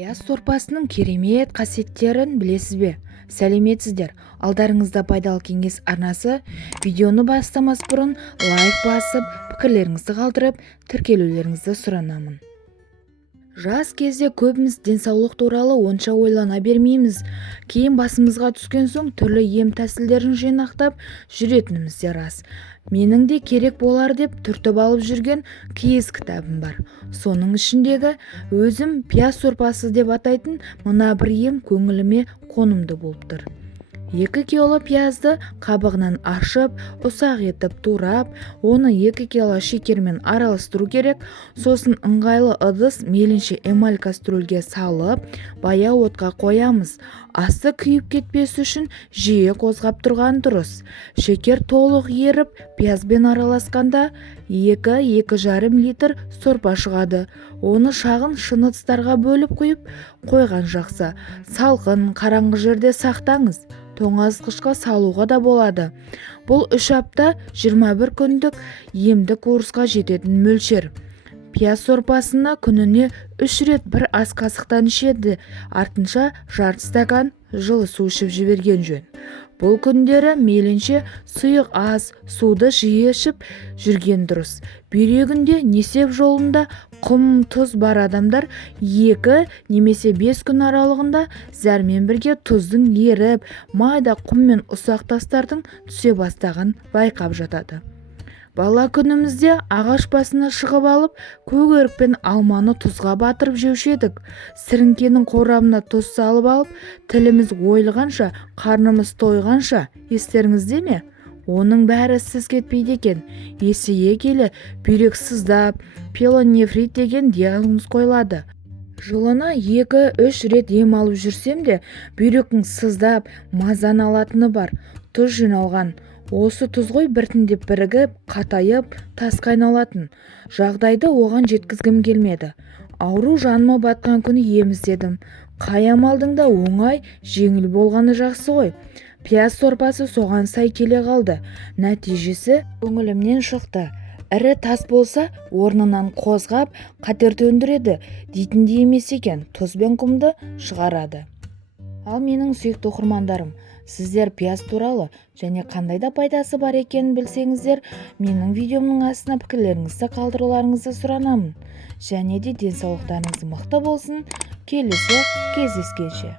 Пияз сорпасының керемет қасиеттерін білесіз бе? Сәлеметсіздер. Алдарыңызда пайдалы кеңес арнасы. Видеоны бастамас бұрын лайк басып, пікірлеріңізді қалдырып, тіркелулеріңізді сұранамын. Жас кезде көбіміз денсаулық туралы онша ойлана бермейміз. Кейін басымызға түскен соң түрлі ем тәсілдерін жинақтап жүретініміз де рас. Менің де керек болар деп түртіп алып жүрген киіз кітабым бар. Соның ішіндегі өзім пияз сорпасы деп атайтын мына бір ем көңіліме қонымды болып тұр. 2 кило пиязды қабығынан ашып, ұсақ етіп турап, оны 2 кило шекермен араластыру керек. Сосын ыңғайлы ыдыс мейлінше эмаль кастрөлге салып, баяу отқа қоямыз. Асты күйіп кетпес үшін жиі қозғап тұрған дұрыс. Шекер толық еріп, пиязбен араласқанда 2-2,5 литр сорпа шығады. Оны шағын шыны ыдыстарға бөліп құйып қойған жақсы. Салқын, қараңғы жерде сақтаңыз. Тоңазытқышқа салуға да болады. Бұл 3 апта 21 күндік емдік курсқа жететін мөлшер. Пияз сорпасына күніне 3 рет бір ас қасықтан ішеді, артынша жарты стакан жылы су ішіп жіберген жөн. Бұл күндері мейлінше сұйық ас, суды жиі ішіп жүрген дұрыс. Бүйрегінде несеп жолында құм, тұз бар адамдар 2 немесе 5 күн аралығында зәрмен бірге тұздың еріп, майда құм мен ұсақ тастардың түсе бастаған байқап жатады. Бала күнімізде ағаш басына шығып алып, көкөрік пен алманы тұзға батырып жеуші едік. Сіріңкенің қорабына тұз салып алып, тіліміз ойылғанша, қарнымыз тойғанша, естеріңізде ме? Оның бәрі сіз кетпейді екен. Есейе келе бүйрек сыздап, пиелонефрит деген диагноз қойылады. Жылына 2-3 рет ем алып жүрсем де, бүйректің сыздап, мазаны алатыны бар. Тұз жиналған. Осы тұз ғой біртіндеп бірігіп, қатайып, тасқа айналатын. Жағдайды оған жеткізгім келмеді. Ауру жаныма батқан күні ем іздедім. Қай амалдың да оңай, жеңіл болғаны жақсы ғой. Пияз сорпасы соған сай келе қалды. Нәтижесі көңілімнен шықты. Ірі тас болса, орнынан қозғап, қатер төндіреді дейтіндей емес екен, тұз бен құмды шығарады. Ал менің сүйікті оқырмандарым, сіздер пияз туралы және қандай да пайдасы бар екенін білсеңіздер, менің видеомның астына пікірлеріңізді қалдыруларыңызды сұранамын. Және де денсаулықтарыңыз мықты болсын. Келесі кездескенше.